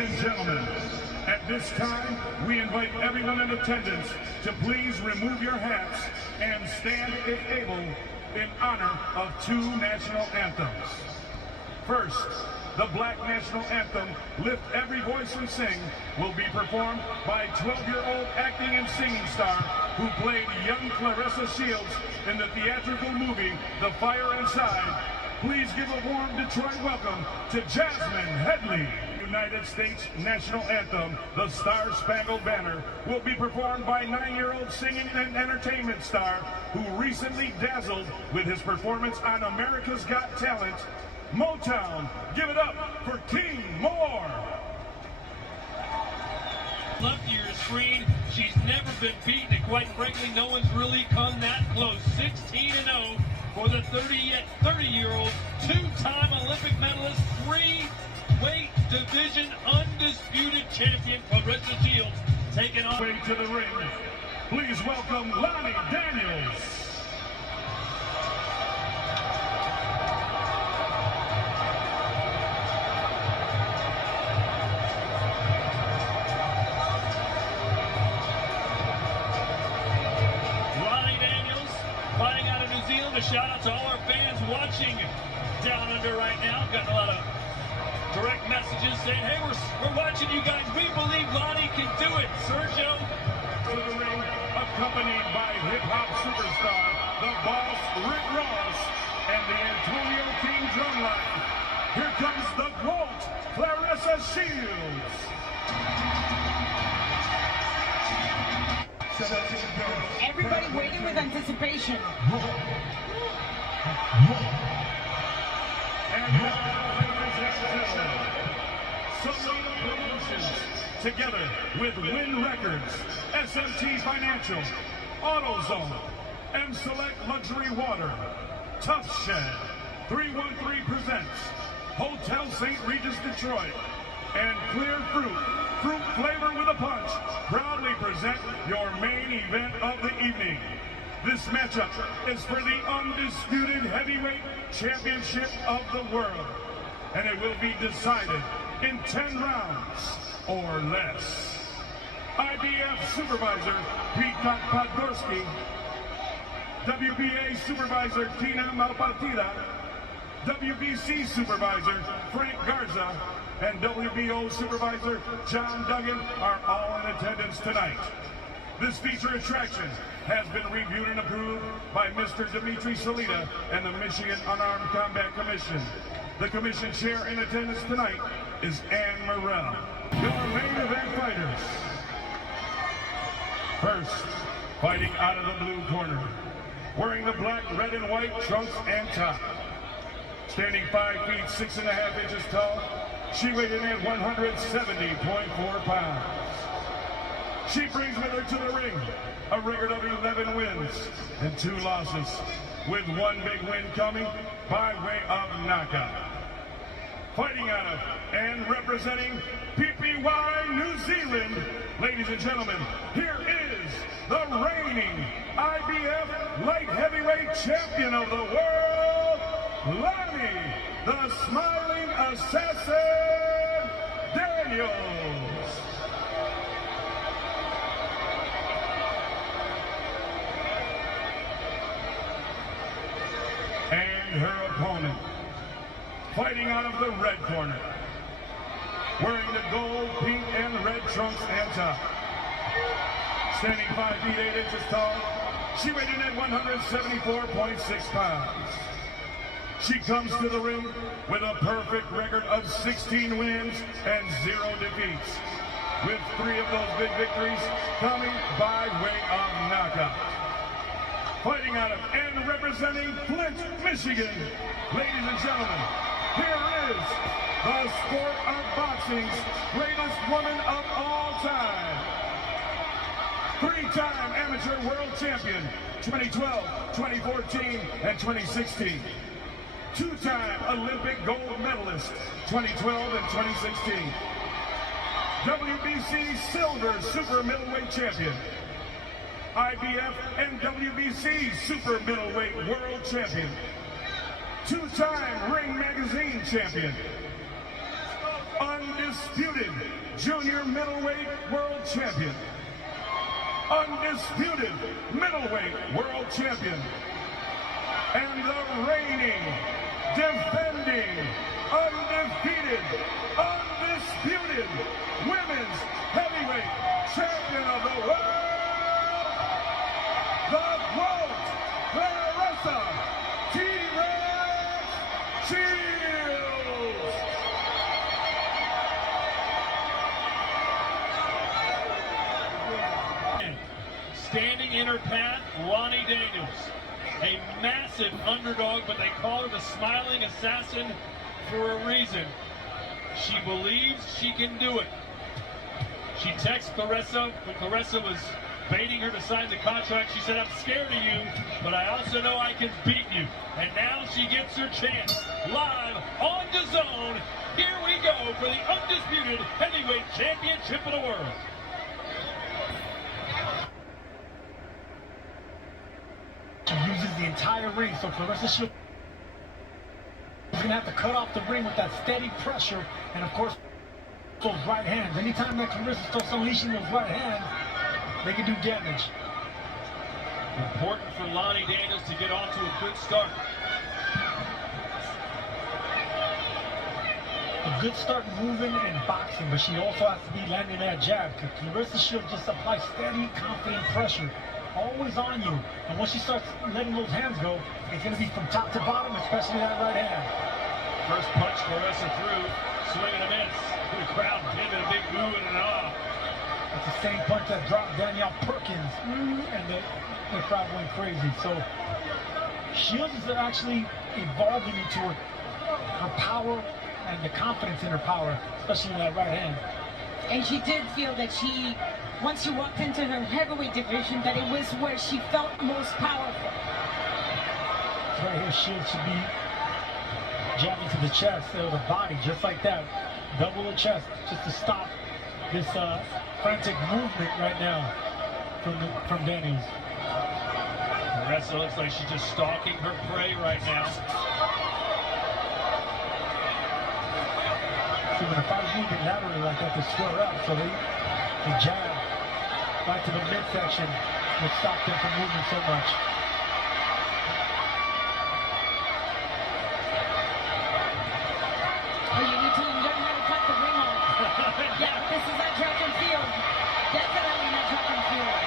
and gentlemen, at this time, we invite everyone in attendance to please remove your hats and stand, if able, in honor of two national anthems. First, the Black National Anthem, Lift Every Voice and Sing, will be performed by 12-year-old acting and singing star who played young Claressa Shileds in the theatrical movie The Fire Inside. Please give a warm Detroit welcome to Jasmine Headley. United States National Anthem, The Star-Spangled Banner, will be performed by 9-year-old singing and entertainment star who recently dazzled with his performance on America's Got Talent, Motown. Give it up for King Moore. Left to your screen, she's never been beaten, and quite frankly, no one's really come that close. 16-0 for the 30-year-old, two-time Olympic medalist, three-weight division undisputed champion, Claressa Shileds, taking on. Way to the ring. Please welcome Lani Daniels. Fighting out of New Zealand. A shout out to all our fans watching down under right now. Gotten a lot of direct messages saying, hey, we're watching you guys. We believe Lani can do it. Sergio to the ring, accompanied by hip-hop superstar, the Boss Rick Ross, and the Antonio King drumline. Here comes the G.W.O.A.T, Claressa Shileds. Everybody waiting with anticipation. And now, ladies and gentlemen, Salute Promotions, together with Win Records, SMT Financial, AutoZone, M-Select Luxury Water, Tough Shed, 313 presents Hotel St. Regis Detroit, and Clear Fruit, Fruit Flavor with a Punch, proudly present your main event of the evening. This matchup is for the undisputed heavyweight championship of the world, and it will be decided in 10 rounds or less. IBF Supervisor Pete Podgorski, WBA Supervisor Tina Malpartida, WBC Supervisor Frank Garza, and WBO Supervisor John Duggan are all in attendance tonight. This feature attraction has been reviewed and approved by Mr. Dimitri Salita and the Michigan Unarmed Combat Commission. The commission chair in attendance tonight is Ann Morrell. Your main event fighters. First, fighting out of the blue corner, wearing the black, red, and white trunks and top. Standing 5 feet 6.5 inches tall, she weighed in at 170.4 pounds. She brings with her to the ring a record of 11 wins and 2 losses, with one big win coming by way of knockout. Fighting out of and representing PPY New Zealand, ladies and gentlemen, here is the reigning IBF Light Heavyweight Champion of the world, Lani, the Smiling Assassin Daniels. And her opponent, fighting out of the red corner, wearing the gold, pink, and red trunks and top. Standing 5 feet 8 inches tall, she weighed in at 174.6 pounds. She comes to the ring with a perfect record of 16 wins and 0 defeats, with 3 of those big victories coming by way of knockout. Fighting out of and representing Flint, Michigan, ladies and gentlemen, here is the sport of boxing's greatest woman of all time. 3-time amateur world champion, 2012, 2014, and 2016. 2-time Olympic gold medalist, 2012 and 2016. WBC silver super middleweight champion. IBF and WBC super middleweight world champion. 2-time Ring Magazine champion. Undisputed junior middleweight world champion, undisputed middleweight world champion, and the reigning, defending, undefeated, undisputed women's heavyweight champion of the world, the G.W.O.A.T. Claressa T-Rex Shileds. Standing in her path, Lani Daniels. A massive underdog, but they call her the smiling assassin for a reason. She believes she can do it. She texts Claressa when Claressa was baiting her to sign the contract. She said, "I'm scared of you, but I also know I can beat you." And now she gets her chance. Live on G.W.O.A.T. Here we go for the undisputed heavyweight championship of the world. She uses the entire ring, so Claressa Shileds is going to have to cut off the ring with that steady pressure, and of course, those right hands. Anytime that Claressa starts unleashing those right hands, they can do damage. Important for Lani Daniels to get off to a good start. A good start moving and boxing, but she also has to be landing that jab, because Claressa Shileds just applies steady, confident pressure. Always on you. And once she starts letting those hands go, it's going to be from top to bottom, especially that right hand. First punch Claressa threw, swing and a miss. The crowd gave it a big ooh and an ah. It's the same punch that dropped Danielle Perkins, and the crowd went crazy. So Shileds is actually evolving into her power and the confidence in her power, especially in that right hand. And she did feel that once she walked into her heavyweight division, that it was where she felt most powerful. Right here, Shileds should be jabbing to the chest or the body, just like that. Double the chest, just to stop this frantic movement right now from Daniels. Claressa looks like she's just stalking her prey right now. See, when the fight's moving laterally like that, they square up, so they jab right to the midsection, which stopped them from moving so much. Oh, you need to learn how to cut the ring off. Yeah, this is not track and field. Definitely not track and field.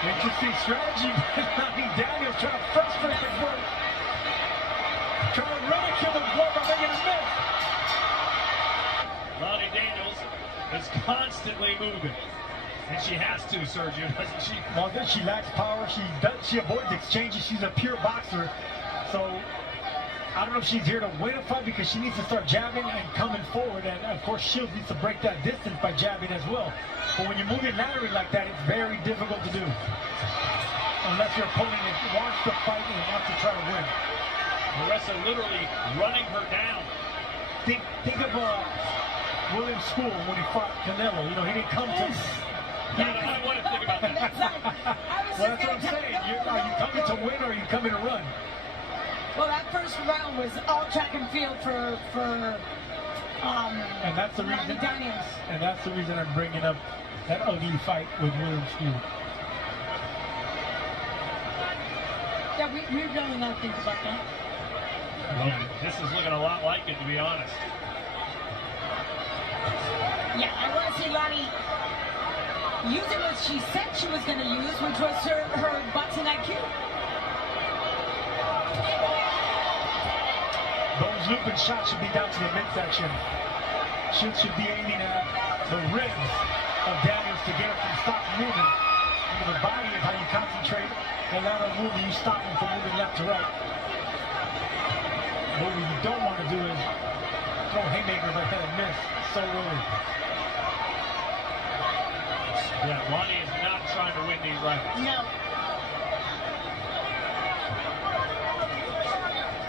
Interesting strategy by Lani Daniels, trying to frustrate the work. Trying to ridicule the blow by making a miss. Lani Daniels is constantly moving. And she has to, Sergio, doesn't she? Well, then she lacks power. She avoids exchanges. She's a pure boxer. So I don't know if she's here to win a fight, because she needs to start jabbing and coming forward. And of course, Shileds needs to break that distance by jabbing as well. But when you're moving laterally like that, it's very difficult to do. Unless your opponent wants to fight and wants to try to win. Claressa literally running her down. Think of William School when he fought Canelo. You know, he didn't come to... I don't want to think about that. Well, that's what I'm saying. Are you coming to win, or are you coming to run? Well, that first round was all track and field for and that's the Lani reason. Daniels. And that's the reason I'm bringing up that ugly fight with William School. Yeah, we really not think about that. Well, this is looking a lot like it, to be honest. Yeah, I want to see Lani using what she said she was going to use, which was her boxing IQ. Those looping shots should be down to the midsection. Shileds should be aiming at the ribs of Daniels to get her from stop moving. The body is how you concentrate. And now they're moving, you stop them from moving left to right. What you don't want to do is throw haymakers like that and miss so early. Yeah, Lani is not trying to win these rounds. No.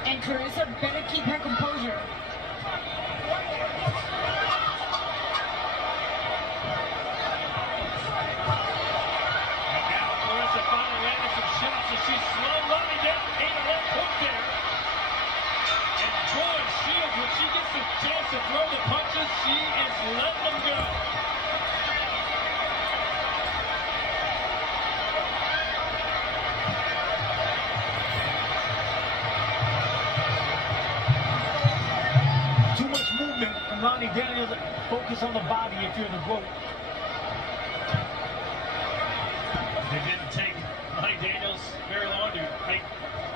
And Claressa better keep her composure. And now Claressa finally landed some shots as she slowed Lani down. Ate a left hook there. And boy, Shileds, when she gets the chance to throw the punches, Daniels, she is letting them go. Too much movement from Lani Daniels. Focus on the body if you're the G.W.O.A.T. It didn't take Lani Daniels very long to make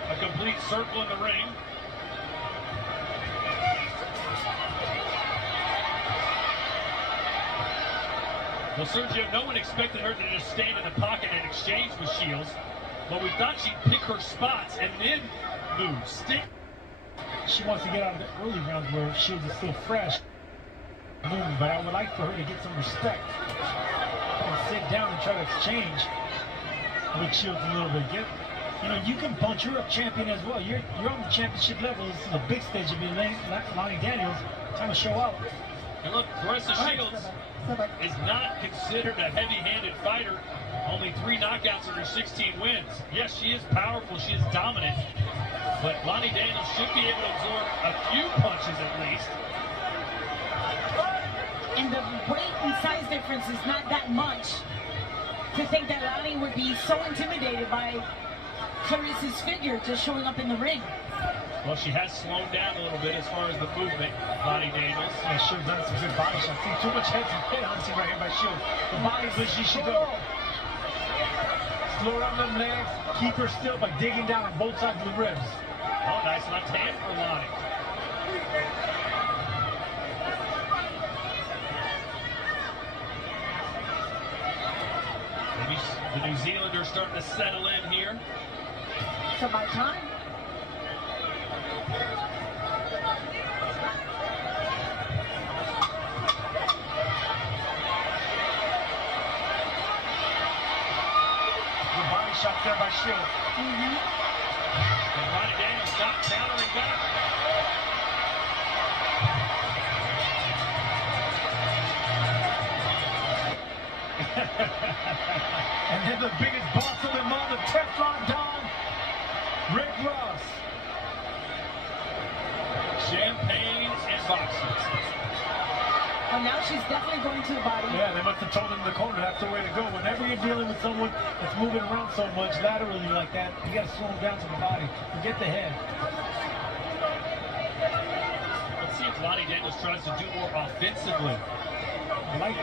a complete circle in the ring. Well, Sergio, no one expected her to just stand in the pocket and exchange with Shileds, but we thought she'd pick her spots and then move. She wants to get out of the early rounds where Shileds is still fresh. But I would like for her to get some respect and sit down and try to exchange with Shileds a little bit. You can punch. You're a champion as well. You're on the championship level. This is a big stage of being Lani Daniels. Time to show out. And look, Claressa Shileds is not considered a heavy-handed fighter. Only 3 knockouts in her 16 wins. Yes, she is powerful. She is dominant. But Lani Daniels should be able to absorb a few punches at least. And the weight and size difference is not that much to think that Lani would be so intimidated by Claressa's figure just showing up in the ring. Well, she has slowed down a little bit as far as the movement, Lani Daniels. Yeah, Shileds done some good body shots. See, too much head hunting right here by Shileds. The body's where she should go. Slow down them legs. Keep her still by digging down on both sides of the ribs. Oh, nice left hand for Lani. Maybe the New Zealanders starting to settle in here. It's about time. Good body shot there by Shileds. And Lani Daniels not countering back. And then the biggest boss of them all, the Teflon Don, Rick Ross. Champagne and boxes. Well, now she's definitely going to the body. Yeah, they must have told him in the corner that's the way to go. Whenever you're dealing with someone that's moving around so much laterally like that, you got to slow them down to the body. Forget the head. Let's see if Lani Daniels tries to do more offensively. I like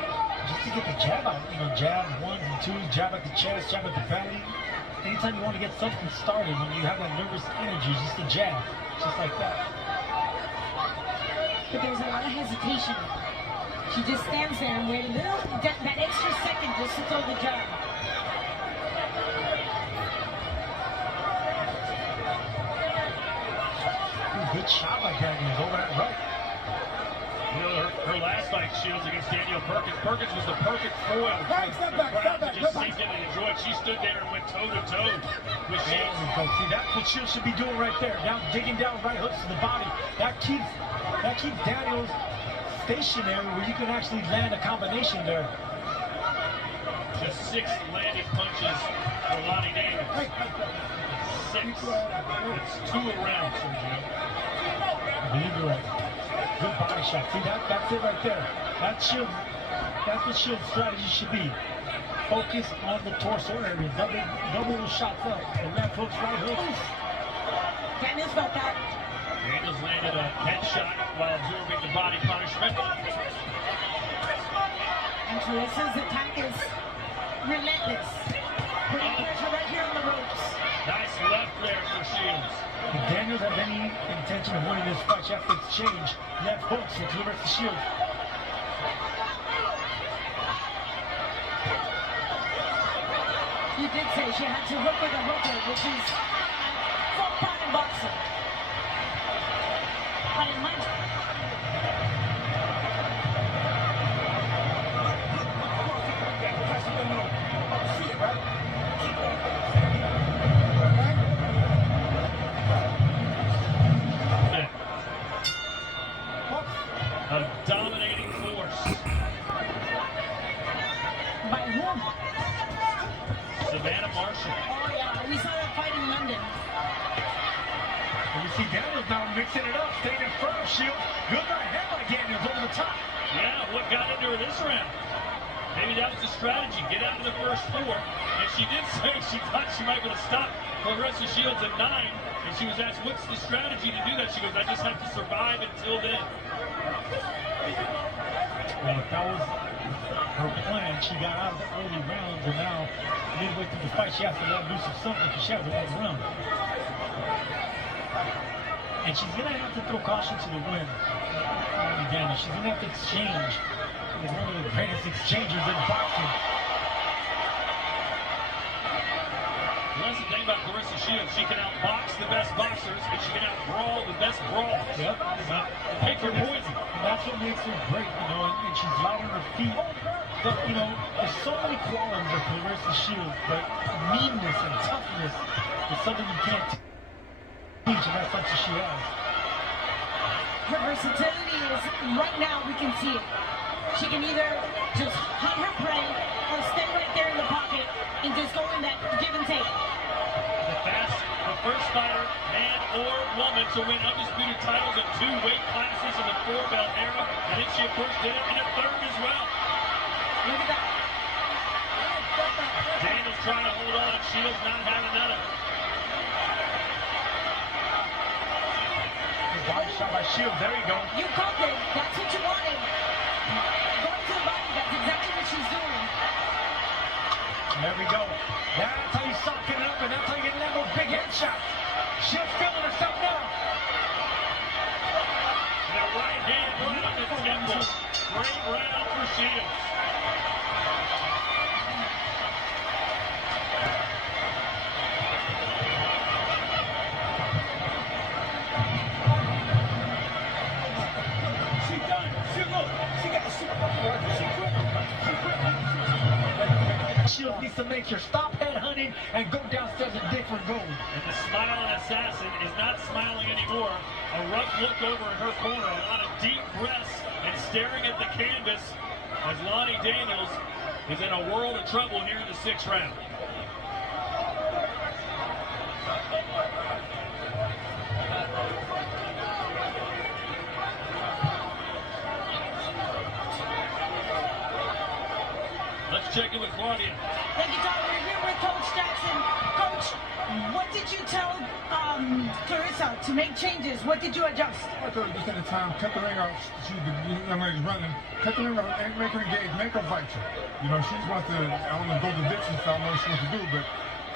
just to get the jab out. Jab 1s and 2s, jab at the chest, jab at the belly. Anytime you want to get something started, when you have that nervous energy, just a jab, just like that. But there's a lot of hesitation. She just stands there and waits that extra second just to throw the jab. Ooh, good shot by Daniels over that right. Her last fight, Shileds, against Danielle Perkins. Perkins was the perfect foil for the crowd to just sink in and enjoy it. She stood there and went toe-to-toe with Shileds. See, that's what Shileds should be doing right there. Now digging down right hooks to the body. That keeps Daniels stationary where you can actually land a combination there. Just 6 landed punches for Lani Daniels. 6. It's 2 around, Sergio. I believe you're right. Good body shot. See, that's it right there. That's what Shileds' strategy should be. Focus on the torso area. Double those shots up. The left hooks, right hooks. Daniels got that. Daniels landed a headshot while absorbing the body punishment. And Claressa's attack is relentless. Putting pressure right here on the ropes. Nice left there for Shileds. If Daniels have any intention of winning this fight, she has to exchange left hooks with Claressa Shileds. You did say she had to hook with a hooker, which is full part in boxing. But in my A dominating force. by whom? Savannah Marshall. Oh yeah, we saw that fight in London. And you see Daniels now mixing it up, staying in front of Shileds. Good right hand by Daniels over the top. Yeah, what got into her this round? Maybe that was the strategy. Get out of the first 4. And she did say she thought she might be able to stop Claressa Shileds at 9. And she was asked, what's the strategy to do that? She goes, I just have to survive until then. Well, if that was her plan, she got out of the early rounds, and now midway through the fight, she has to let loose of something because she has to run. And she's going to have to throw caution to the wind. Again, she's going to have to exchange. It's one of the greatest exchangers in boxing. Well, that's the thing about Claressa Shileds. She can outbox the best boxers, and she can outbrawl the best brawlers. Yep. Pick her poison. And that's what makes her great, you know, and she's light on her feet. But, you know, there's so many qualities of Claressa Shileds, but meanness and toughness is something you can't teach, and that's something she has. Her versatility is, right now we can see it. She can either just hunt her prey or stay right there in the pocket and just go in that give and take. The first fighter, man or woman, to win undisputed titles in 2 weight classes in the 4-belt era. And then she, of course, did it in a 3rd as well. Look at that. Daniels trying to hold on. Shileds not having none of it. Good body shot by Shileds. There you go. You called it. That's what you wanted. Going to the body, that's exactly what she's doing. There we go. That's how you soften it up, and that's how you get level big headshots. Shileds feeling herself now. The right hand right on the temple. Great round for Shileds. Shileds needs to make sure stop head hunting and go downstairs and dig for gold. And the smiling assassin is not smiling anymore. A rough look over in her corner, a lot of deep breaths, and staring at the canvas as Lani Daniels is in a world of trouble here in the 6th round. Let's check in with Claudia. Thank you, Tom. We're here with Coach Jackson. Coach, what did you tell Claressa to make changes? What did you adjust? I told her just at the time, cut the ring off. The young lady's running. Cut the ring off and make her engage, make her fight you. You know, she just wants to, I don't know, go the distance. I don't know what she wants to do, but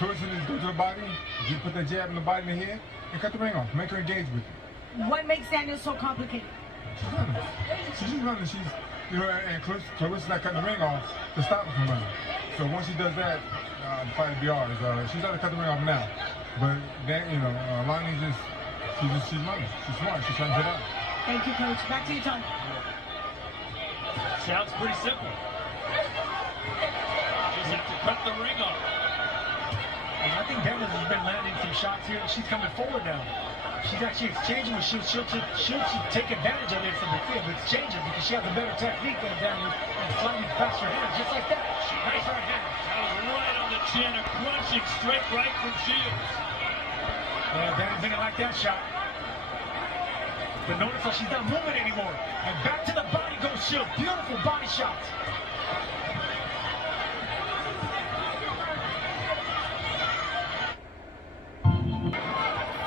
Claressa needs to go to the body, you put that jab in the body and the head, and cut the ring off. Make her engage with you. What makes Daniel so complicated? She's running. She's just running. She's, you know, and Claressa's not cutting the ring off to stop her from running. So once she does that, the fight will be ours. She's got to cut the ring off now. But then, you know, Lani she's running. She's smart. She's trying to get out. Thank you, Coach. Back to you, Tom. Sounds pretty simple. Just have to cut the ring off. And I think Daniels has been landing some shots here, and she's coming forward now. She's actually exchanging with Shileds. She'll take advantage of this of exchanges because she has a better technique than Daniels and slightly faster hands, just like that. Nice right hand. That was right on the chin, a crunching straight right from Shileds. Yeah, Daniels didn't like that shot. But notice how she's not moving anymore. And back to the body goes Shileds. Beautiful body shots.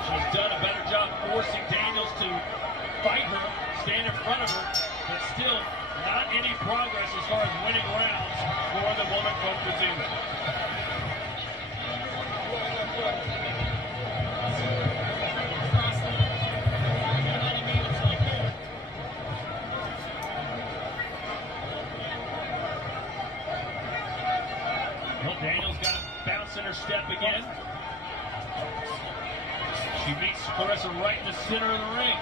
She's done a better job forcing Daniels to fight her, stand in front of her, but still not any progress as far as winning rounds for the woman from Brazil. Well, Daniels got a bounce in her step again. She meets Claressa right in the center of the ring.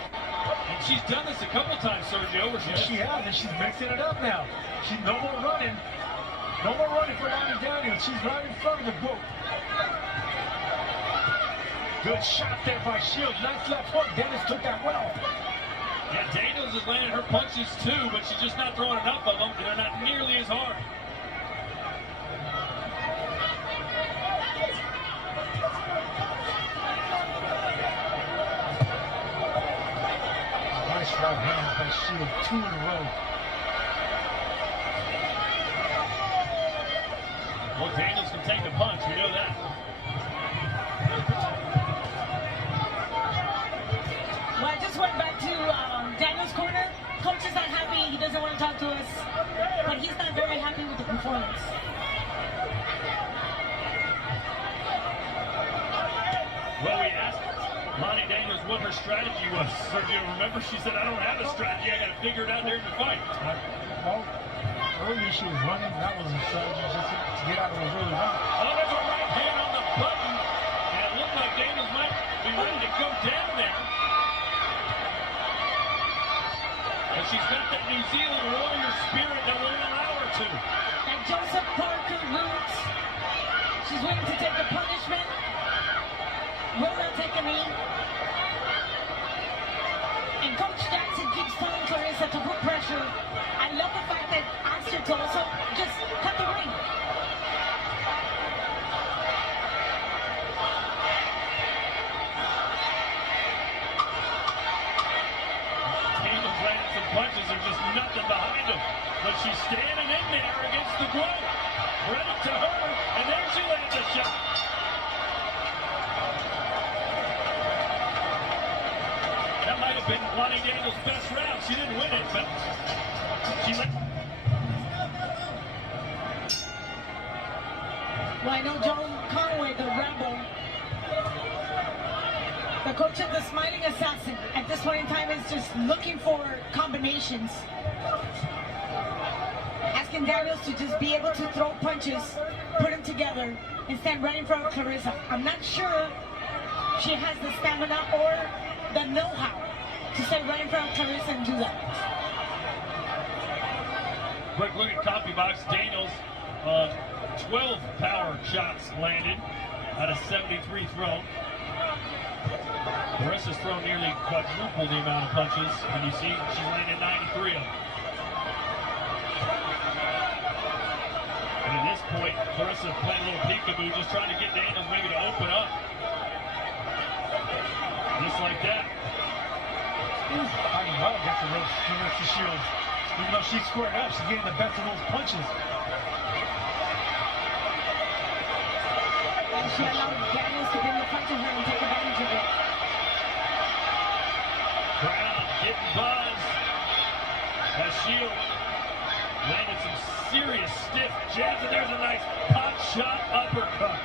And she's done this a couple times, Sergio, where She has, and she's mixing it up now. She's no more running. No more running for Lani Daniels. She's right in front of the boat. Good shot there by Shileds. Nice left hook. Daniels took that well. Yeah, Daniels is landing her punches too, but she's just not throwing enough of them, and they're not nearly as hard. Nice right hand by Shileds. 2 in a row. Well, Daniels can take a punch, we know that. Well, I just went back to Daniel's corner. Coach is not happy. He doesn't want to talk to us. But he's not very happy with the performance. Well, we asked Lani Daniels what her strategy was. Sergio, remember she said, I don't have a strategy. I got to figure it out there in the fight. Well, earlier she was running. That was a strategy just to get out of those early rounds. Oh, there's a right hand on the button. And it looked like Daniels might be ready to go down there. But she's got that New Zealand warrior spirit that won't allow her to. And Joseph Parker roots. She's willing to take the punishment. Will not take a knee. And Coach Jackson keeps telling Claressa to put pressure. I love the fact that asked her to also just cut the ring. Daniels landing some punches. There's just nothing behind him. But she's standing in there against the G.W.O.A.T. Credit to her. And there she lands a shot. That might have been Lani Daniels' best round. She didn't win it, but she let. Well, I know Joan Conway, the rebel, the coach of the Smiling Assassin, at this point in time is just looking for combinations. Asking Daniels to just be able to throw punches, put them together, and stand right in front of Claressa. I'm not sure she has the stamina or the know-how to stay right in front of Claressa and do that. Quick look at copy box. Daniels, 12 power shots landed out of 73 thrown. Claressa's thrown nearly quadruple the amount of punches, and you see she's landed 93 of them. And at this point, Claressa playing a little peekaboo, just trying to get Daniels maybe to open up. Just like that. Fighting well against the ropes, Claressa Shields. Even though she's squared up, she's getting the best of those punches. And she allowed Daniels to bring the fight to her and take advantage of it. Crowd getting buzz as Shields landed some serious stiff jabs, and there's a nice pot shot uppercut.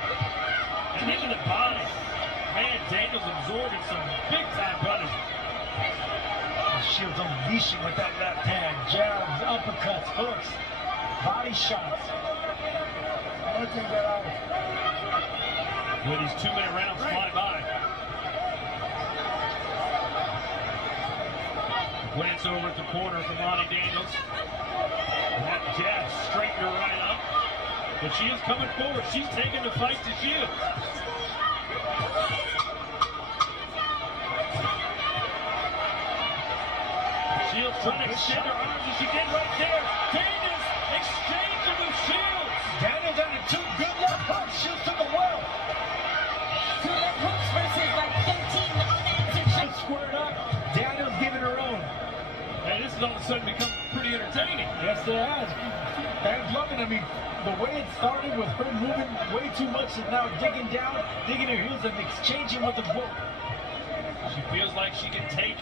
And into the body. Man, Daniels absorbing some big-time punishment. Shields unleashing with that left hand. Jabs, uppercuts, hooks, body shots. Nothing got out. When these 2-minute rounds fly by. Glance over at the corner from Lani Daniels. That jab straightened her right up. But she is coming forward. She's taking the fight to Shields. Shields trying to extend her arms, and she did right there. Daniels exchanging with Shields. Daniels under 2 good left hooks. Shields took a well. 2 left hooks versus like 13 unanswered shots. Squared up. Daniels giving her own. Hey, this has all of a sudden become pretty entertaining. Yes, it has. Fans loving it. I mean, the way it started with her moving way too much and now digging down, digging her heels and exchanging with the G.W.O.A.T. She feels like she can take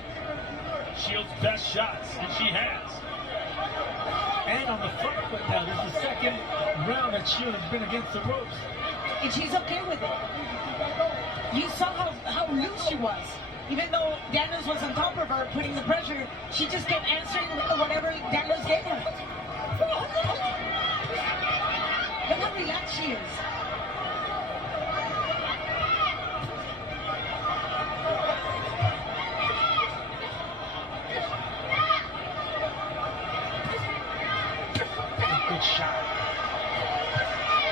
Shields' best shots, and she has. And on the front foot now, this is the second round that Shields has been against the ropes. And she's okay with it. You saw how loose she was. Even though Daniels was on top of her, putting the pressure, she just kept answering whatever Daniels gave her. Look how relaxed she is. Good shot.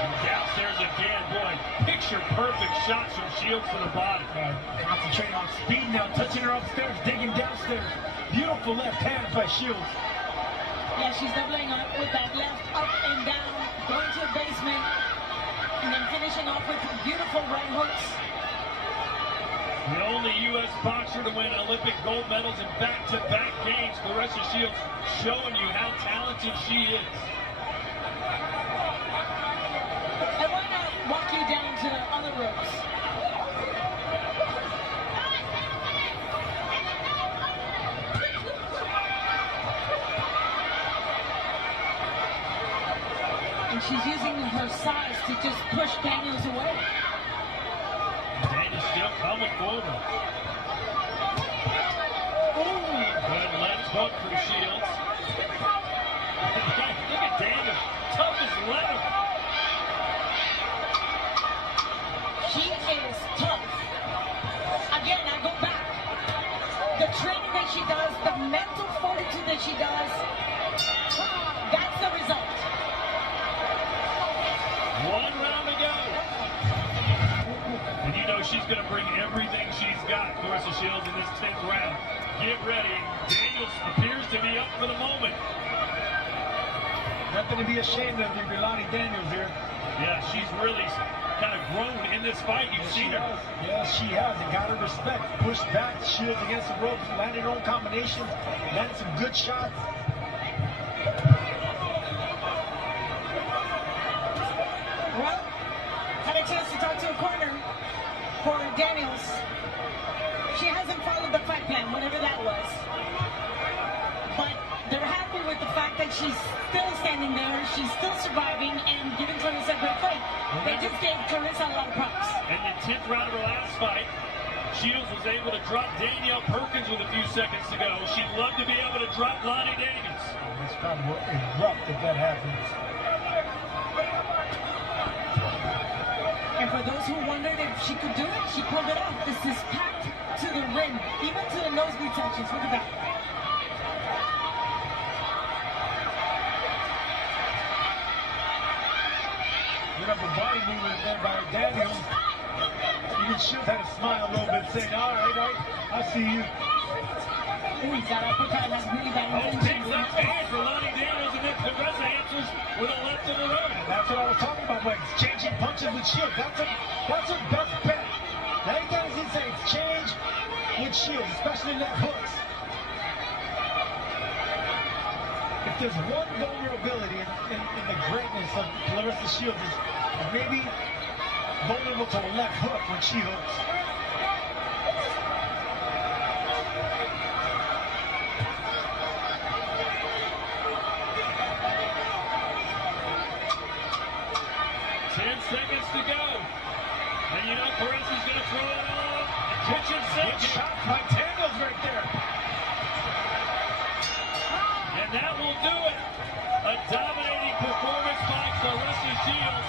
And downstairs again, boy, picture perfect shots from Shields to the body. Concentrating on speed now, touching her upstairs, digging downstairs. Beautiful left hand by Shields. Yeah, she's doubling up with that left up and down, going to the basement, and then finishing off with beautiful right hooks. The only U.S. boxer to win Olympic gold medals in back-to-back games, Claressa Shields, showing you how talented she is. and she's using her size to just push Daniels away. Daniels still coming forward. Good left hook from Shileds. Look at Daniels, tough as leather. She is tough. Again, I go back. The training that she does, the mental fortitude that she does, that's the result. One round to go. And you know she's going to bring everything she's got, Claressa Shileds, in this 10th round. Get ready. Daniels appears to be up for the moment. Nothing to be ashamed of, your Lani Daniels here. Yeah, she's really kind of grown in this fight. You've seen her. Yes, she has. And got her respect. Pushed back, Shileds against the ropes, landed her own combinations, landed some good shots. Well, had a chance to talk to a corner for Daniels. She hasn't followed the fight plan, whatever that was. But they're happy with the fact that she's still standing there, she's still surviving, and giving Claressa a great fight. They just gave Claressa a lot of props. In the 10th round of her last fight, Shileds was able to drop Danielle Perkins with a few seconds to go. She'd love to be able to drop Lani Daniels. This crowd will erupt if that happens. And for those who wondered if she could do it, she pulled it off. This is packed to the rim, even to the nosebleed sections. Look at that. Good upper body movement there by Daniels. Even Shileds had a smile a little bit, saying, all right, I see you. Ooh, that uppercut has really bad Big intentions. left hand for Lani Daniels, and then Claressa answers with a left of her own. That's what I was talking about, like exchanging punches with Shileds. That's her best bet. 9 times he said exchange with Shileds, especially left hooks. If there's one vulnerability in the greatness of Claressa Shileds is maybe vulnerable to a left hook when she hooks. Seconds to go. And you know Claressa's going to throw it on the kitchen sink. Good shot by Daniels right there. And that will do it. A dominating performance by Claressa Shileds.